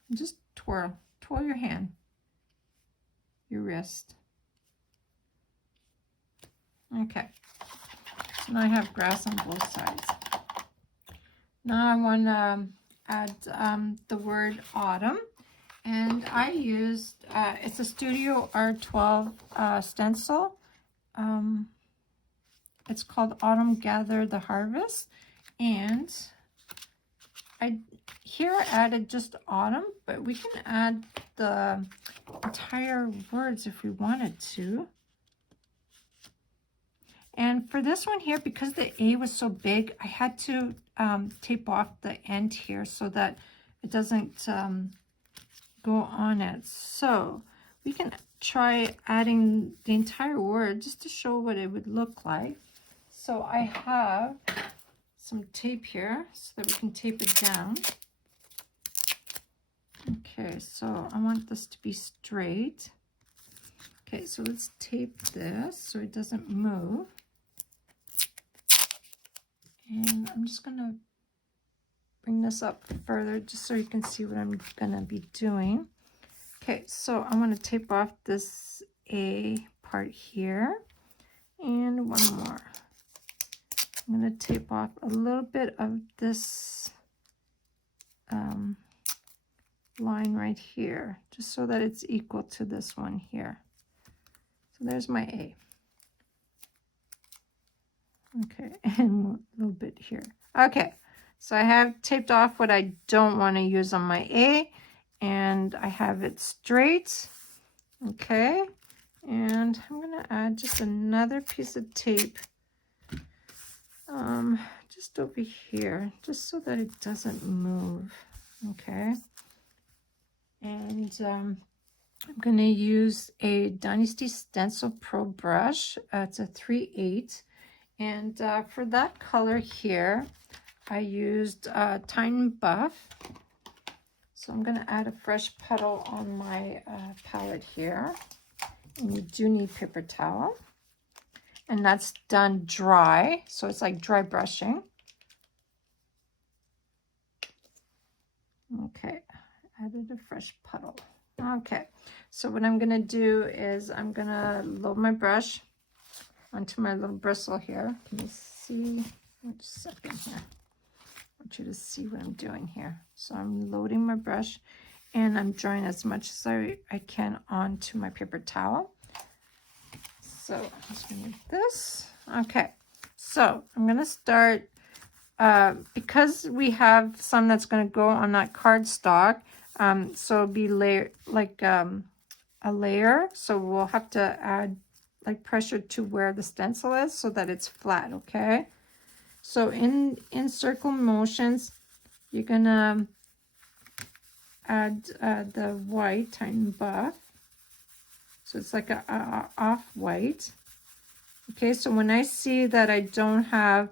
And just twirl your hand, your wrist. Okay, so now I have grass on both sides. Now I want to add the word autumn, and I used, it's a Studio R12 stencil. It's called Autumn Gather the Harvest, and here I added just autumn, but we can add the entire words if we wanted to. And for this one here, because the A was so big, I had to tape off the end here so that it doesn't go on it. So we can try adding the entire word just to show what it would look like. So I have some tape here so that we can tape it down. Okay, so I want this to be straight. Okay, so let's tape this so it doesn't move. And I'm just gonna bring this up further just so you can see what I'm gonna be doing. Okay, so I want to tape off this A part here, and one more. I'm gonna tape off a little bit of this line right here, just so that it's equal to this one here. So there's my A. Okay, and a little bit here. Okay, so I have taped off what I don't want to use on my A, and I have it straight. Okay, and I'm going to add just another piece of tape just over here, just so that it doesn't move. Okay, and I'm going to use a Dynasty Stencil Pro brush. It's a 3/8. And for that color here, I used Tiny Buff. So I'm going to add a fresh puddle on my palette here. And you do need paper towel. And that's done dry, so it's like dry brushing. Okay, added a fresh puddle. Okay, so what I'm going to do is I'm going to load my brush onto my little bristle here. Can you see? Just a second here. I want you to see what I'm doing here. So I'm loading my brush and I'm drawing as much as I can onto my paper towel. So I'm just going to do this. Okay, so I'm going to start, because we have some that's going to go on that cardstock, so it'll be layer, like a layer. So we'll have to add like pressure to where the stencil is so that it's flat. Okay, so in circle motions, you're gonna add the white Tiny Buff, so it's like a off-white. Okay, so when I see that I don't have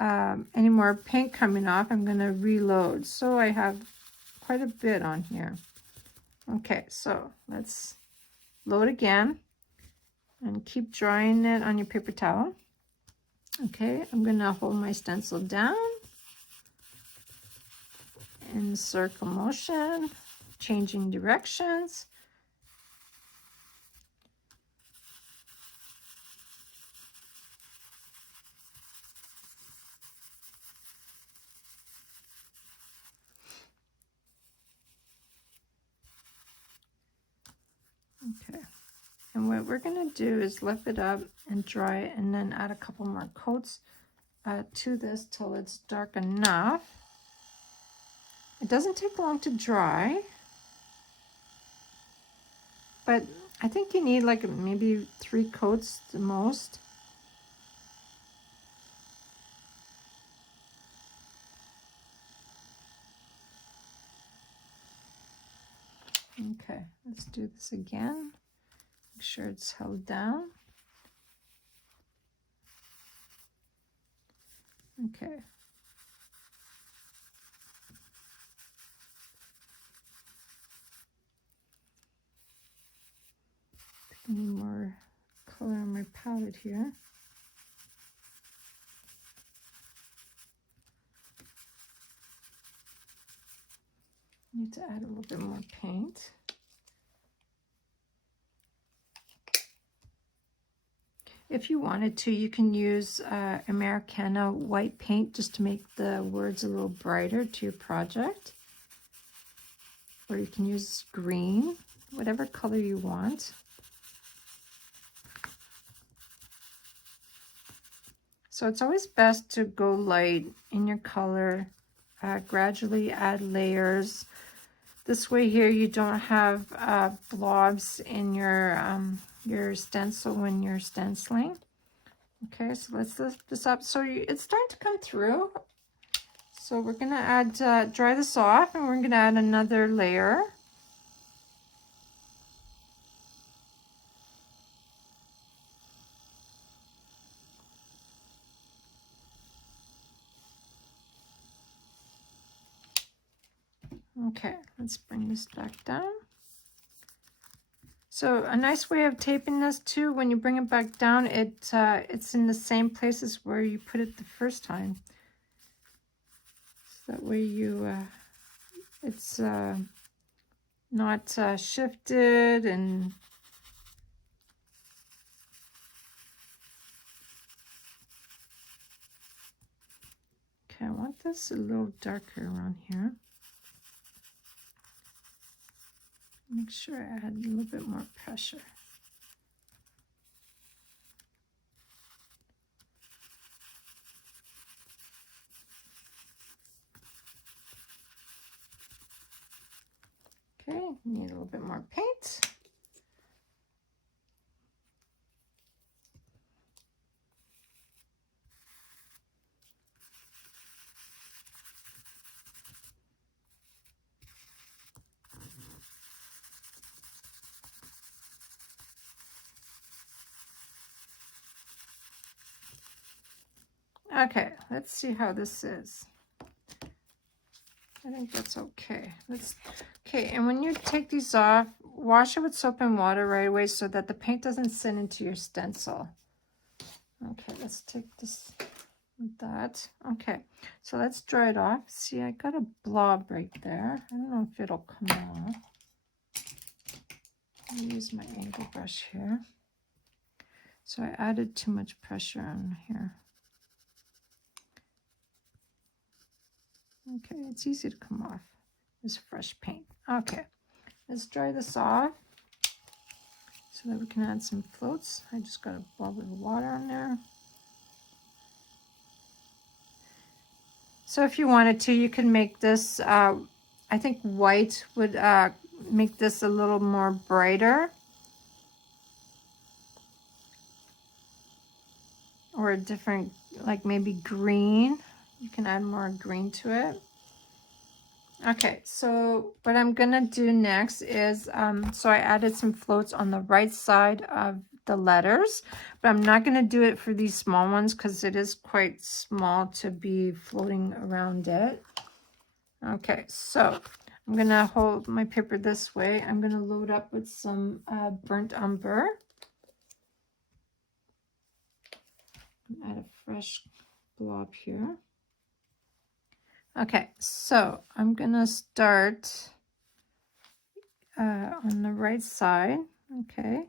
any more paint coming off, I'm gonna reload. So I have quite a bit on here. Okay, so let's load again. and keep drawing it on your paper towel. Okay, I'm going to hold my stencil down in circle motion, changing directions. Okay, and what we're going to do is lift it up and dry it, and then add a couple more coats to this till it's dark enough. It doesn't take long to dry, but I think you need like maybe 3 coats the most. Okay, let's do this again. Make sure it's held down. Okay. I need more color on my palette here. Need to add a little bit more paint. If you wanted to, you can use Americana white paint just to make the words a little brighter to your project. Or you can use green, whatever color you want. So it's always best to go light in your color, gradually add layers. This way here you don't have blobs in your stencil when you're stenciling. Okay, so let's lift this up. So it's starting to come through. So we're gonna add, dry this off, and we're gonna add another layer. Okay, let's bring this back down. So a nice way of taping this too, when you bring it back down, it's in the same places where you put it the first time. So that way it's not shifted and okay, I want this a little darker around here. Make sure I add a little bit more pressure. Okay, need a little bit more paint. Okay, let's see how this is. I think that's okay. Okay, and when you take these off, wash it with soap and water right away so that the paint doesn't sit into your stencil. Okay, let's take this with that. Okay, so let's dry it off. See, I got a blob right there. I don't know if it'll come off. I'll use my angle brush here. So I added too much pressure on here. Okay, it's easy to come off. This fresh paint. Okay, let's dry this off so that we can add some floats. I just got a blob of water on there. So if you wanted to, you can make this, I think white would make this a little more brighter. Or a different, like maybe green. You can add more green to it. Okay, so what I'm gonna do next is, so I added some floats on the right side of the letters, but I'm not gonna do it for these small ones because it is quite small to be floating around it. Okay, so I'm gonna hold my paper this way. I'm gonna load up with some burnt umber. Add a fresh blob here. Okay, so I'm gonna start on the right side. Okay,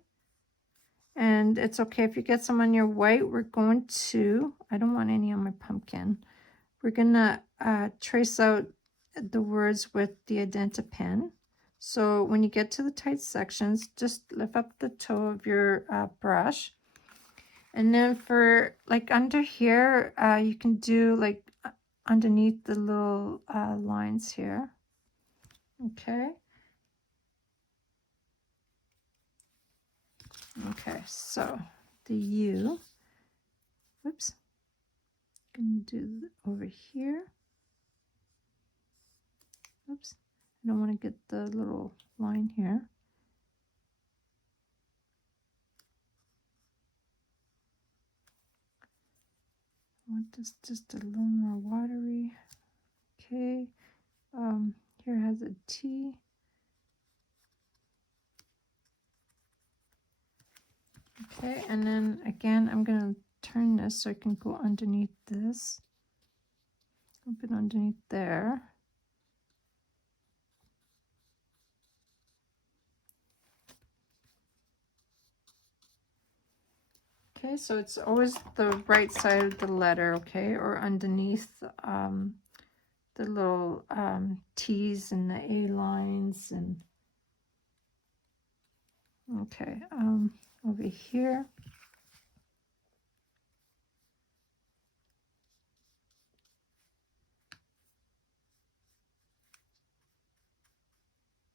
and it's okay if you get some on your white. We're going to, I don't want any on my pumpkin. We're gonna trace out the words with the Identa pen. So when you get to the tight sections, just lift up the toe of your brush. And then for like under here, you can do like underneath the little lines here. Okay. Okay, so the U, whoops, gonna do over here. Oops, I don't want to get the little line here. I want this just a little more watery. Okay, here has a T. Okay, and then again, I'm gonna turn this so I can go underneath this. Open underneath there. Okay, so it's always the right side of the letter, okay, or underneath the little T's and the A lines, and okay, over here.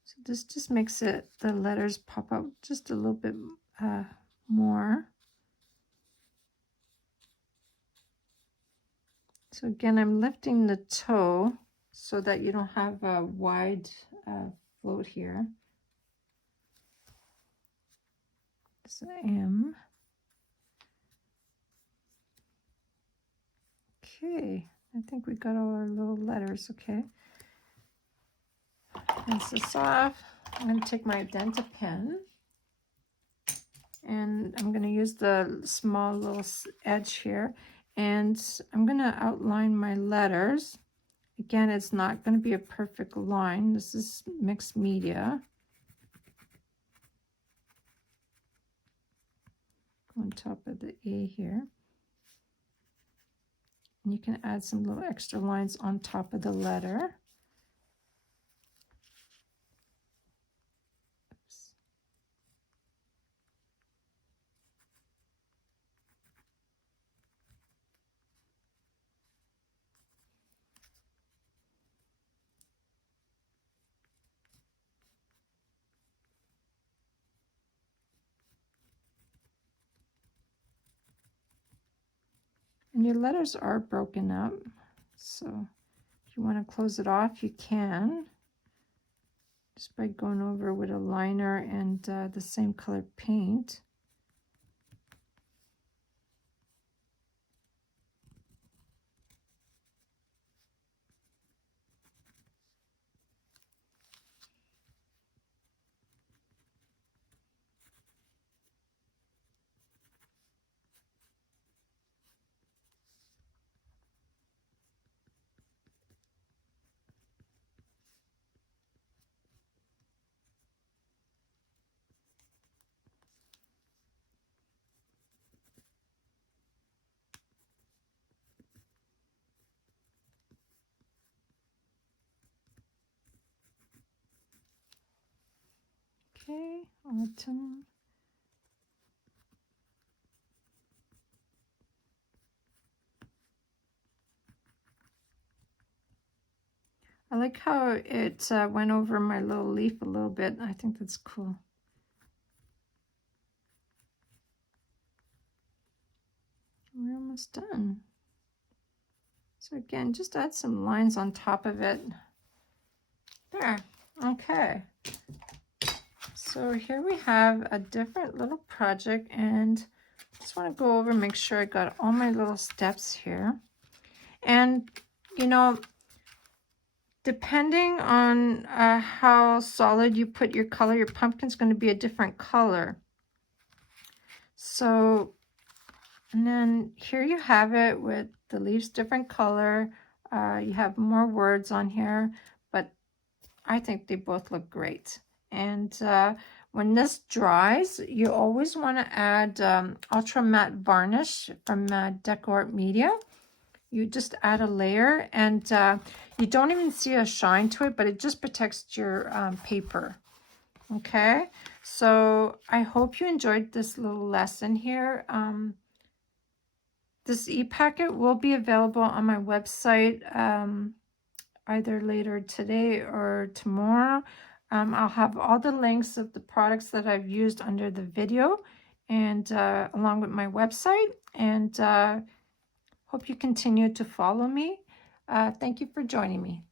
So this just makes it, the letters pop out just a little bit more. So again, I'm lifting the toe so that you don't have a wide float here. This M. Okay, I think we got all our little letters, okay. Rinse this off. I'm going to take my Identa pen and I'm going to use the small little edge here, and I'm going to outline my letters. Again, it's not going to be a perfect line. This is mixed media. Go on top of the A here. And you can add some little extra lines on top of the letter. Oops. And your letters are broken up, so if you want to close it off, you can. Just by going over with a liner and the same color paint. Okay, autumn. I like how it went over my little leaf a little bit. I think that's cool. We're almost done. So again, just add some lines on top of it. There, okay. So here we have a different little project, and I just want to go over, make sure I got all my little steps here. And, you know, depending on how solid you put your color, your pumpkin's going to be a different color. So And then here you have it with the leaves different color. You have more words on here, but I think they both look great. And when this dries, you always want to add Ultra Matte Varnish from Decor Media. You just add a layer, and you don't even see a shine to it, but it just protects your paper. Okay, so I hope you enjoyed this little lesson here. This e-packet will be available on my website either later today or tomorrow. I'll have all the links of the products that I've used under the video and along with my website. And hope you continue to follow me. Thank you for joining me.